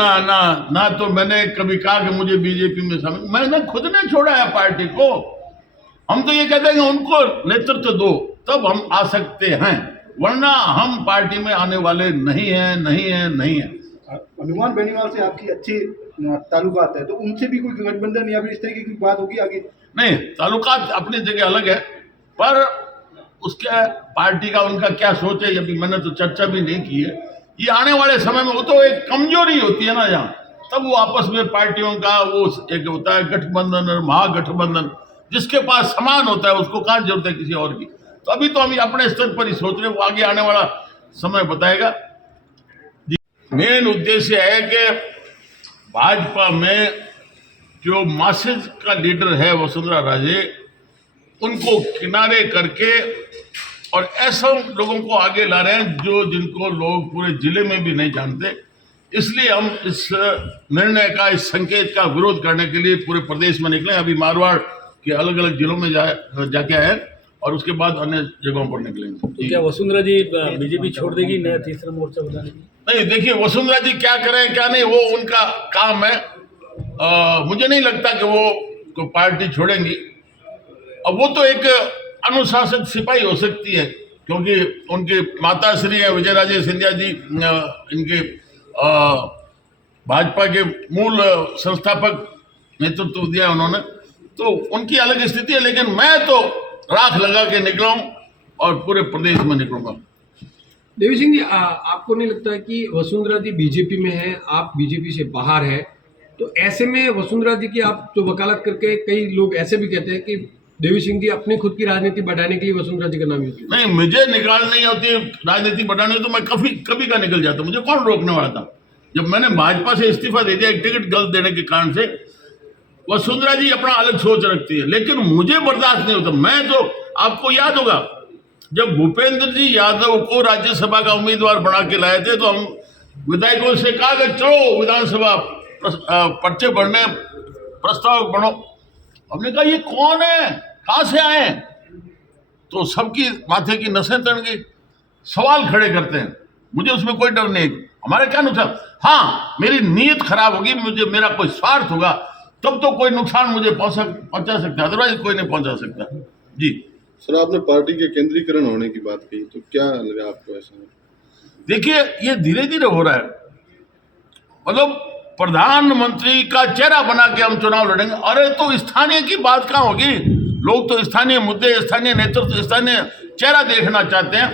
ना ना ना, तो मैंने कभी कहा कि मुझे बीजेपी में शामिल, मैंने खुद ने छोड़ा है पार्टी को। हम तो ये कहते हैं कि उनको नेतृत्व दो, तब हम आ सकते हैं, वरना हम पार्टी में आने वाले नहीं हैं, नहीं हैं, नहीं हैं। हनुमान बेनीवाल से आपकी अच्छी ताल्लुकात है, तो उनसे भी कोई गठबंधन या फिर इस तरीके की बात होगी आगे? नहीं, ताल्लुकात अपनी जगह अलग है, पर उसके पार्टी का उनका क्या सोच है, अभी मैंने तो चर्चा भी नहीं की है। ये आने वाले समय में, वो तो एक कमजोरी होती है ना यहाँ, तब वो आपस में पार्टियों का वो एक होता है गठबंधन और महागठबंधन, जिसके पास समान होता है उसको कहाँ जरूरत है किसी और की। तो अभी तो हम अपने स्तर पर ही सोच रहे हैं, वो आगे आने वाला समय बताएगा। मेन उद्देश्य है कि भाजपा में जो मासेज का लीडर है वसुंधरा राजे, उनको किनारे करके और ऐसे लोगों को आगे ला रहे हैं जो जिनको लोग पूरे जिले में भी नहीं जानते। इसलिए हम इस निर्णय का, इस संकेत का विरोध करने के लिए पूरे प्रदेश में निकले। अभी मारवाड़ के अलग अलग जिलों में जाके आए और उसके बाद अन्य जगहों पर निकलेंगे। तो क्या वसुंधरा जी बीजेपी छोड़ देगी नया तीसरा मोर्चा बनाने की? नहीं, देखिए वसुंधरा जी क्या करें क्या नहीं, वो उनका काम है। मुझे नहीं लगता कि वो पार्टी छोड़ेंगी। अब वो तो एक अनुशासित सिपाही हो सकती है, क्योंकि उनके माता श्री है विजय राजे सिंधिया जी, इनके भाजपा के मूल संस्थापक नेतृत्व दिया उन्होंने, तो उनकी अलग स्थिति है। लेकिन मैं तो राख लगा के निकला हूँ और पूरे प्रदेश में निकलूंगा। देवी सिंह जी, आपको नहीं लगता कि वसुंधरा जी बीजेपी में है, आप बीजेपी से बाहर है, तो ऐसे में वसुंधरा जी की आप जो वकालत करके, कई लोग ऐसे भी कहते हैं कि देवी सिंह जी अपनी खुद की राजनीति बढ़ाने के लिए वसुंधरा जी का नाम यूज करते हैं? नहीं, मुझे निकालनी होती राजनीति बढ़ाने, तो मैं कभी का निकल जाता, मुझे कौन रोकने वाला था। जब मैंने भाजपा से इस्तीफा दे दिया एक टिकट गलत देने के कारण से, वसुंधरा जी अपना अलग सोच रखती है, लेकिन मुझे बर्दाश्त नहीं होता। मैं तो, आपको याद होगा जब भूपेंद्र जी यादव को राज्यसभा का उम्मीदवार बना के लाए थे, तो हम विधायकों से कहा कि चलो विधानसभा पर्चे भरने प्रस्ताव बढ़ो। हमने कहा ये कौन है, कहां से आए? तो सबकी माथे की नसें तन गई, सवाल खड़े करते हैं। मुझे उसमें कोई डर नहीं, हमारे क्या नुकसान। हाँ, मेरी नीयत खराब होगी, मेरा कोई स्वार्थ होगा, तब तो कोई नुकसान मुझे पहुंचा सकता है, अदरवाइज कोई नहीं पहुंचा सकता जी। सर, आपने पार्टी के केंद्रीकरण होने की बात कही, तो क्या लगा आपको ऐसा? देखिए, ये धीरे धीरे हो रहा है। मतलब प्रधानमंत्री का चेहरा बना के हम चुनाव लड़ेंगे। अरे तो स्थानीय की बात कहाँ होगी? लोग तो स्थानीय मुद्दे, स्थानीय नेतृत्व, स्थानीय चेहरा देखना चाहते हैं,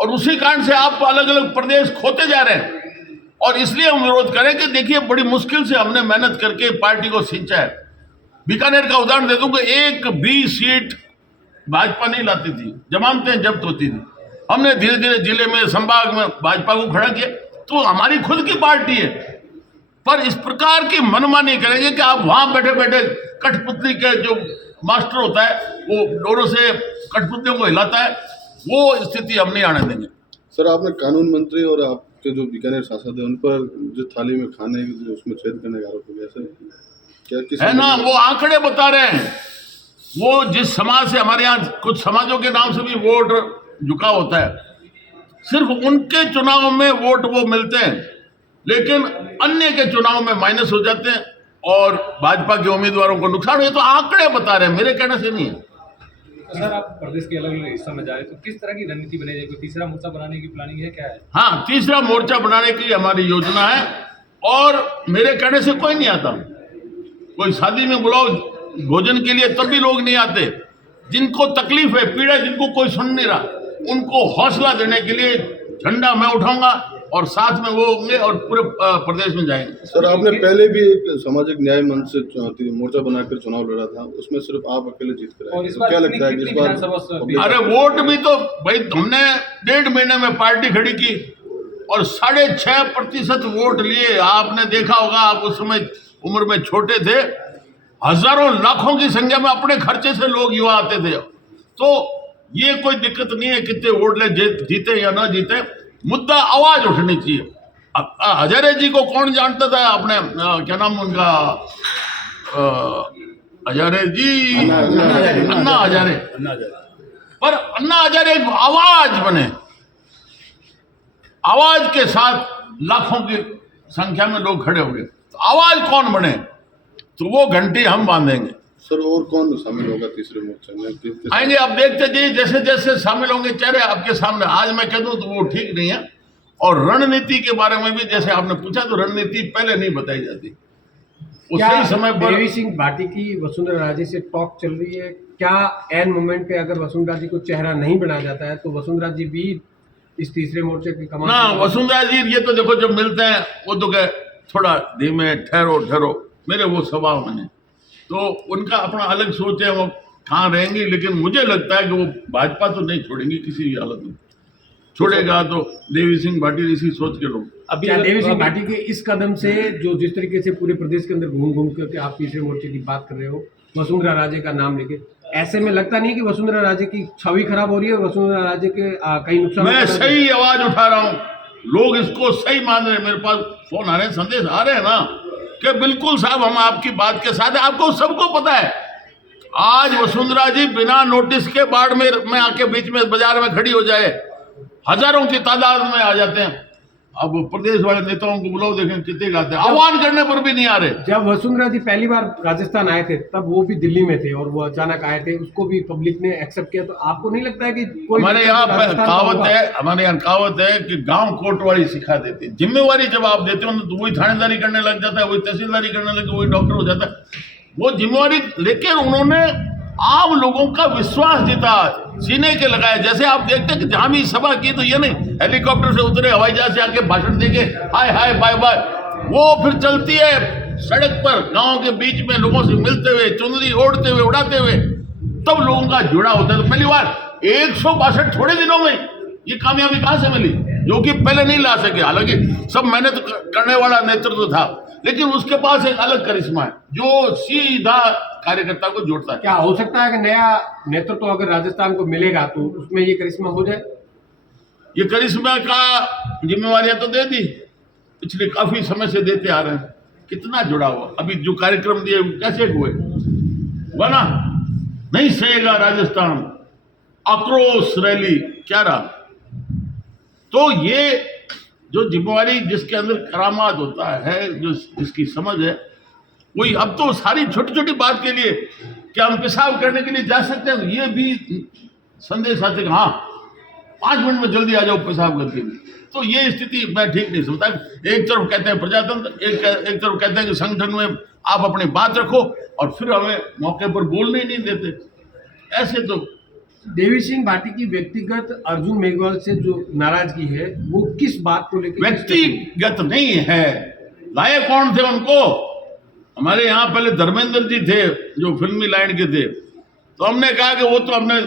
और उसी कारण से आप अलग अलग प्रदेश खोते जा रहे हैं। और इसलिए हम विरोध करें कि देखिए, बड़ी मुश्किल से हमने मेहनत करके पार्टी को सिंचा है। बीकानेर का उदाहरण दे दूं कि एक भी सीट भाजपा नहीं लाती थी, जमानतें जब्त होती थी। हमने धीरे धीरे जिले में, संभाग में भाजपा को खड़ा किया, तो हमारी खुद की पार्टी है। पर इस प्रकार की मनमानी करेंगे कि आप वहां बैठे बैठे कठपुतली के जो मास्टर होता है, वो डोरों से कठपुतलियों को हिलाता है, वो स्थिति हम नहीं आने देंगे। सर, आपने कानून मंत्री और आपके जो बीकानेर सांसद है, उन पर जो थाली में खाने जो उसमें छेद करने का आरोप हो गया, सर क्या किस है ना, वो आंकड़े बता रहे हैं। वो जिस समाज से, हमारे यहाँ कुछ समाजों के नाम से भी वोट झुका होता है, सिर्फ उनके चुनाव में वोट वो मिलते हैं, लेकिन अन्य के चुनाव में माइनस हो जाते हैं और भाजपा के उम्मीदवारों को नुकसान हुए। तो आंकड़े बता रहे हैं, मेरे कहने से नहीं है। तो सर, आप प्रदेश के अलग अलग हिस्सों में जा रहे हैं, तो किस तरह की रणनीति बनेगी? कोई तीसरा मोर्चा बनाने की प्लानिंग है, क्या है? हाँ, तीसरा मोर्चा बनाने की हमारी योजना है, और मेरे कहने से कोई नहीं आता। कोई शादी में बुलाओ भोजन के लिए, तब भी लोग नहीं आते। जिनको तकलीफ है, पीड़ा, जिनको कोई सुन नहीं रहा, उनको हौसला देने के लिए झंडा मैं उठाऊंगा और साथ में वो होंगे और पूरे प्रदेश में जाएंगे। सर, आपने पहले भी एक सामाजिक न्याय मंच से मोर्चा बनाकर चुनाव लड़ा था, उसमें सिर्फ आप अकेले जीत कर आए, तो क्या लगता है कि इस बार? अरे वोट भी तो भाई, हमने 1.5 महीने में पार्टी खड़ी की और 6.5% वोट लिए। आपने देखा होगा, आप उस समय उम्र में छोटे थे, हजारों लाखों की संख्या में अपने खर्चे से लोग युवा आते थे। तो ये कोई दिक्कत नहीं है कितने वोट ले, जीते या ना जीते, मुद्दा आवाज उठनी चाहिए। हजारे जी को कौन जानता था? आपने क्या नाम उनका, हजारे जी, अन्ना हजारे। पर अन्ना हजारे एक आवाज बने, आवाज के साथ लाखों की संख्या में लोग खड़े होंगे तो आवाज कौन बने, तो वो घंटी हम बांधेंगे। सर और कौन शामिल होगा तीसरे मोर्चे में? आएंगे, अब देखते जी, जैसे जैसे शामिल होंगे चेहरे आपके सामने। आज मैं कह दूं तो वो ठीक नहीं है। और रणनीति के बारे में भी जैसे आपने पूछा, तो रणनीति पहले नहीं बताई जाती, वो क्या सही समय पर। देवी सिंह भाटी की वसुंधरा राजे से टॉक चल रही है? क्या एन मोमेंट पे अगर वसुंधरा जी को चेहरा नहीं बनाया जाता है तो वसुंधरा जी भी इस तीसरे मोर्चे की कमान? ना वसुंधरा जी, ये तो देखो जब मिलते हैं वो तो कहे थोड़ा धीमे, ठहरो ठहरो, मेरे वो स्वभाव में नहीं। तो उनका अपना अलग सोच है, वो कहाँ रहेंगी, लेकिन मुझे लगता है कि वो भाजपा तो नहीं छोड़ेंगी किसी भी हालत में। छोड़ेगा तो देवी सिंह भाटी इसी सोच के लोग। अब क्या देवी सिंह भाटी के इस कदम से, जो जिस तरीके से पूरे प्रदेश के अंदर घूम घूम करके आप तीसरे मोर्चे की बात कर रहे हो, वसुंधरा राजे का नाम लेके, ऐसे में लगता नहीं कि वसुंधरा राजे की छवि खराब हो रही है, वसुंधरा राजे के कई नुकसान? मैं सही आवाज उठा रहा हूँ, लोग इसको सही मान रहे हैं। मेरे पास फोन आ रहे हैं, संदेश आ रहे हैं ना, कि बिल्कुल साहब हम आपकी बात के साथ हैं। आपको सबको पता है आज वसुंधरा जी बिना नोटिस के बाड़मेर में आके बीच में बाजार में खड़ी हो जाए, हजारों की तादाद में आ जाते हैं। अब प्रदेश वाले नेताओं को बुलाओ, देखें कितने आते हैं, आह्वान करने पर भी नहीं आ रहे। जब वसुंधरा जी पहली बार राजस्थान आए थे तब वो भी दिल्ली में थे और वो अचानक आए थे, उसको भी पब्लिक ने एक्सेप्ट किया। तो आपको नहीं लगता है कि कोई हमारे यहाँ राजस्थान का कहावत होगा? है, हमारे यहाँ कहावत है कि गांव कोटवाड़ी सिखा देती है। जिम्मेवारी जब आप देते हो ना, तो वही थानेदारी करने लग जाता है, वही तहसीलदारी करने लगे, वही डॉक्टर हो जाता है। वो जिम्मेवारी लेकर उन्होंने आम लोगों का विश्वास जीता, सीने के लगाया। जैसे आप देखते हैं कि जहां भी सभा की तो ये नहीं हेलीकॉप्टर से उतरे, हवाई जहाज से आके भाषण देके हाय हाय बाय बाय, वो फिर चलती है सड़क पर गांव के बीच में लोगों से मिलते हुए, चुनरी ओढ़ते हुए, उड़ाते हुए, तब लोगों का जुड़ा होता है। तो पहली बार 162 थोड़े दिनों में ये कामयाबी कहां से मिली, जो कि पहले नहीं ला सके। हालांकि सब मेहनत करने वाला नेतृत्व था, लेकिन उसके पास एक अलग करिश्मा है जो सीधा कार्यकर्ता को जोड़ता है। क्या हो सकता है कि नया नेतृत्व अगर राजस्थान को मिलेगा तो उसमें ये करिश्मा हो जाए? ये करिश्मा का जिम्मेवारियां तो दे दी, पिछले काफी समय से देते आ रहे हैं। कितना जुड़ा हुआ, अभी जो कार्यक्रम दिए कैसे हुए, बना नहीं सहेगा राजस्थान, आक्रोश रैली क्या रहा। तो ये जो जिम्मेवारी जिसके अंदर करामात होता है, जो जिसकी समझ है, वही। अब तो सारी छोटी छोटी बात के लिए क्या हम पेशाब करने के लिए जा सकते हैं, ये भी संदेश आते कि हाँ 5 मिनट में जल्दी आ जाओ पेशाब करके भी। तो ये स्थिति मैं ठीक नहीं समझता। एक तरफ कहते हैं प्रजातंत्र, एक तरफ कहते हैं कि संगठन में आप अपनी बात रखो, और फिर हमें मौके पर बोलने ही नहीं देते। ऐसे तो देवी सिंह भाटी की व्यक्तिगत अर्जुन मेघवाल से जो नाराजगी है वो किस बात को लेकर? व्यक्तिगत नहीं है, लाए कौन थे उनको। हमारे यहाँ पहले धर्मेंद्र जी थे जो फिल्मी लाइन के थे, तो हमने कहा कि वो तो हमने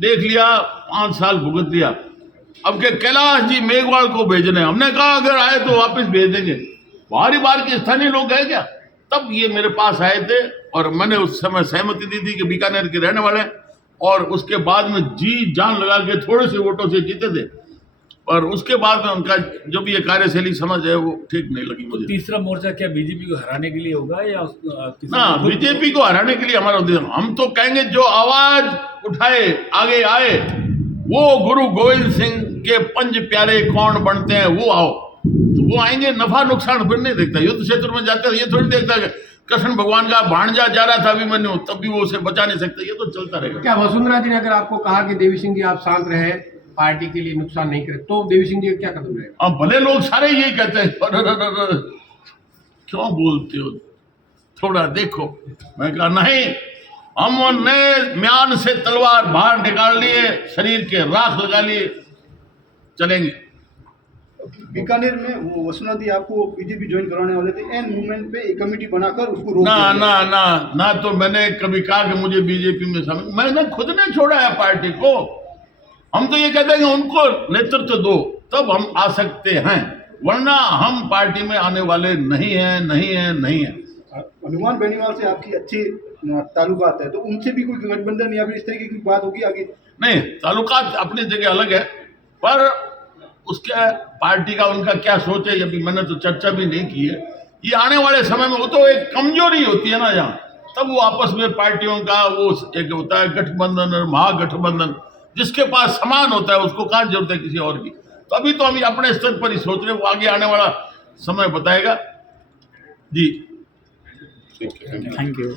देख लिया, 5 साल भुगत दिया, अब के कैलाश जी मेघवाल को भेजने। हमने कहा अगर आए तो वापस भेज देंगे। बारी बार के स्थानीय लोग गए क्या, तब ये मेरे पास आए थे और मैंने उस समय सहमति दी थी कि बीकानेर के रहने वाले, और उसके बाद में जी जान लगा के थोड़े से वोटों से जीते थे। और उसके बाद में उनका जो भी ये कार्यशैली समझ है वो ठीक नहीं लगी मुझे। तीसरा मोर्चा क्या बीजेपी को हराने के लिए होगा या ना, बीजेपी को हराने के लिए हमारा उद्देश्य, हम तो कहेंगे जो आवाज उठाए आगे आए, वो गुरु गोविंद सिंह के 5 प्यारे कौन बनते हैं वो आओ, तो वो आएंगे। नफा नुकसान फिर नहीं देखता, युद्ध क्षेत्र में जाते हैं ये थोड़ी देखता है कृष्ण भगवान का भांजा जा रहा था अभिमन्यु, तब भी वो उसे बचा नहीं सकते, ये तो चलता रहेगा। क्या वसुंधरा जी ने अगर आपको कहा कि देवी सिंह जी आप शांत रहे, पार्टी के लिए नुकसान नहीं करे, तो देवी सिंह जी का क्या कदम रहेगा? अब भले लोग सारे यही कहते हैं क्यों बोलते हो, थोड़ा देखो। मैं कहा नहीं, हमने म्यान से तलवार बाहर निकाल लिए, शरीर के राख लगा लिए, चलेंगे। बीकानेर में वो वसुंधरा जी आपको बीजेपी ज्वाइन कराने वाले थे, एन मूवमेंट पे एक कमेटी बनाकर उसको रोक ना दिया। ना ना ना, तो मैंने कभी कहा कि मुझे बीजेपी में शामिल, मैंने खुद ने छोड़ा है पार्टी को। हम तो ये कहते हैं कि उनको नेतृत्व दो तब हम आ सकते हैं, वरना हम पार्टी में आने वाले नहीं है, नहीं है, नहीं है। हनुमान बेनीवाल से आपकी अच्छी ताल्लुकात है, तो उनसे भी कोई गठबंधन या फिर इस तरीके की बात होगी आगे? नहीं, ताल्लुकात अपनी जगह अलग है, पर उसके पार्टी का उनका क्या सोच है, अभी मैंने तो चर्चा भी नहीं की है। ये आने वाले समय में वो तो एक कमजोरी होती है ना यहाँ, तब वो आपस में पार्टियों का वो एक होता है गठबंधन और महागठबंधन, जिसके पास समान होता है उसको कहाँ जरूरत है किसी और की। तो अभी तो हम अपने स्तर पर ही सोच रहे हैं, वो आगे आने वाला समय बताएगा। जी ठीक है थैंक यू।